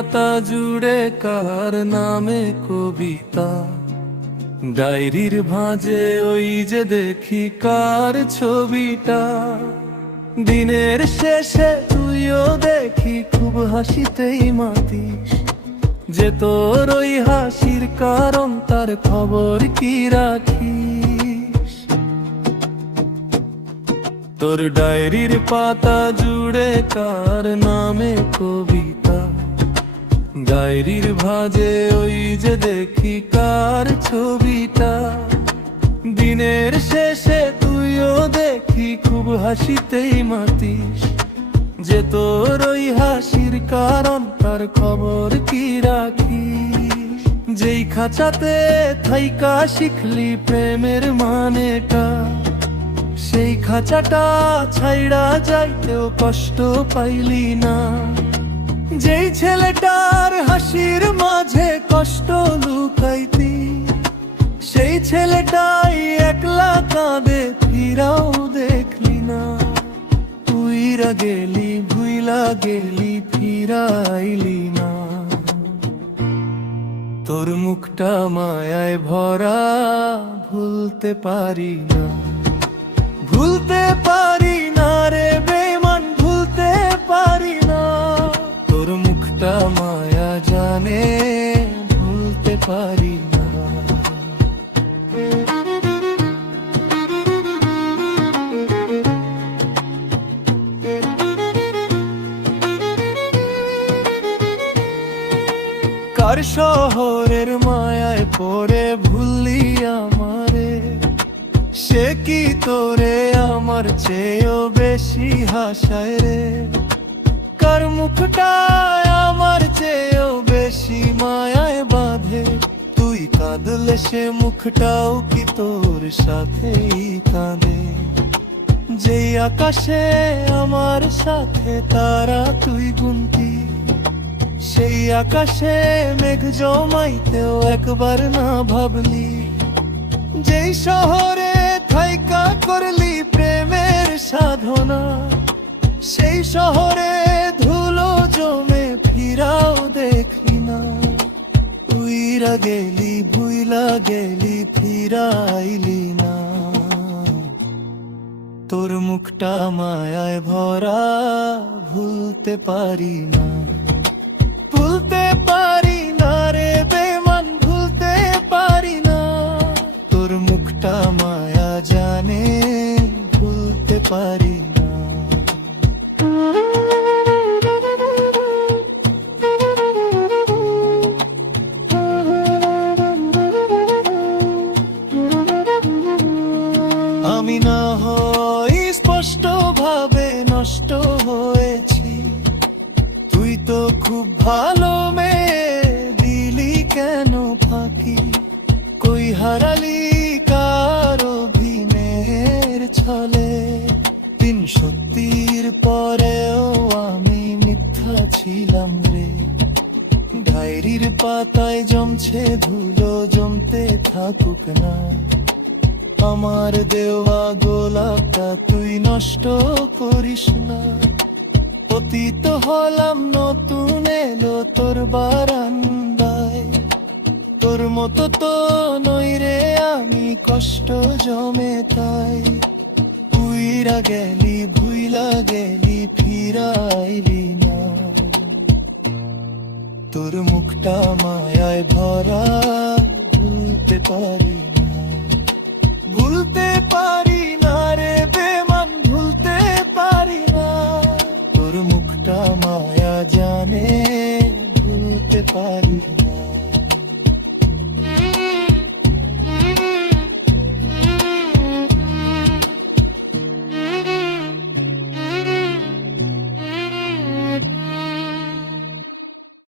পাতা জুড়ে কার নামে কবিতা, ডায়েরির ভাঁজে ওই যে দেখি কার ছবিটা। দিনের শেষে তুইও দেখি খুব হাসিতেই মাতিস, যে তোর ওই হাসির কারণ তার খবর কি রাখিস। তোর ডায়েরির পাতা জুড়ে কার নামে কবিতা, ডায়েরির ভাঁজে ওই যে দেখি কার ছবিটা। দিনের শেষে তুইও দেখি খুব হাসিতেই মাতিস, যে তোর ওই হাসির কারণ তার খবর কি রাখিস। যেই খাঁচাতে থাইকা শিখলি প্রেমের মানেটা, সেই খাঁচাটা ছাইড়া যাইতেও কষ্ট পাইলি না। যেই ছেলেটার হাসির মাঝে কষ্ট লুকাইতি, সেই ছেলেটাই একলা কাঁদে ফিরাও দেখলি না। তুইরা গেলি ভুইলা গেলি ফিরাইলি না। তোর মুখটা মায়ায় ভরা ভুলতে পারি না, ভুলতে পারি না রে বেমান, ভুলতে পারি না। তোর মুখটা মায়া জানে ভুলতে পারি না। কার শহরের মায়ায় পড়ে ভুললি আমারে, সে কি তোরে আমার চেয়েও বেশি হাসায় রে। কার মুখটায় আমার চেয়েও বেশি মায়ায় বাঁধে, তুই কাঁদলে সে মুখটাও কি তোর সাথেই কাঁদে। যেই আকাশে আমার সাথে তারা তুই গুনতি, সেই আকাশে মেঘ জমাইতেও একবার না ভাবলি। যেই শহরে থাইকা করলি প্রেমের সাধনা, সেই শহরে ধুলো জমে ফিরাও দেখলি না। উইরা গেলি ভুইলা গেলি ফিরাইলি না। তোর মুখটা মায়ায় ভরা ভুলতে পারি না, ভুলতে পারি না রে বেমান, ভুলতে পারি না। তোর মুখটা মায়া জানে ভুলতে পারি না। আমি না হয় স্পষ্ট ভাবে নষ্ট হয়েছি, তুই তো খুব ভালো মেয়ে, দিলি কেন ফাঁকি। কই হারালি কার অভিনয়ের ছলে, দিন সত্যির পরেও আমি মিথ্যা ছিলাম রে। ডায়েরির পাতায় জমছে ধুলো, জমতে থাকুক না। আমার দেওয়া গোলাপটা তুই নষ্ট করিস না। অতীত হলাম নতুন এলো তোর বারান্দায়, তোর মতো তো নই রে আমি, কষ্ট জমে তাই। উইরা গেলি ভুইলা গেলি ফিরাইলি না। তোর মুখটা মায়ায় ভরা ভুলতে পারি না, ভুলতে পারি না রে বেমান, ভুলতে পারি না। তোর মুখটা মায়া জানে ভুলতে পারি না।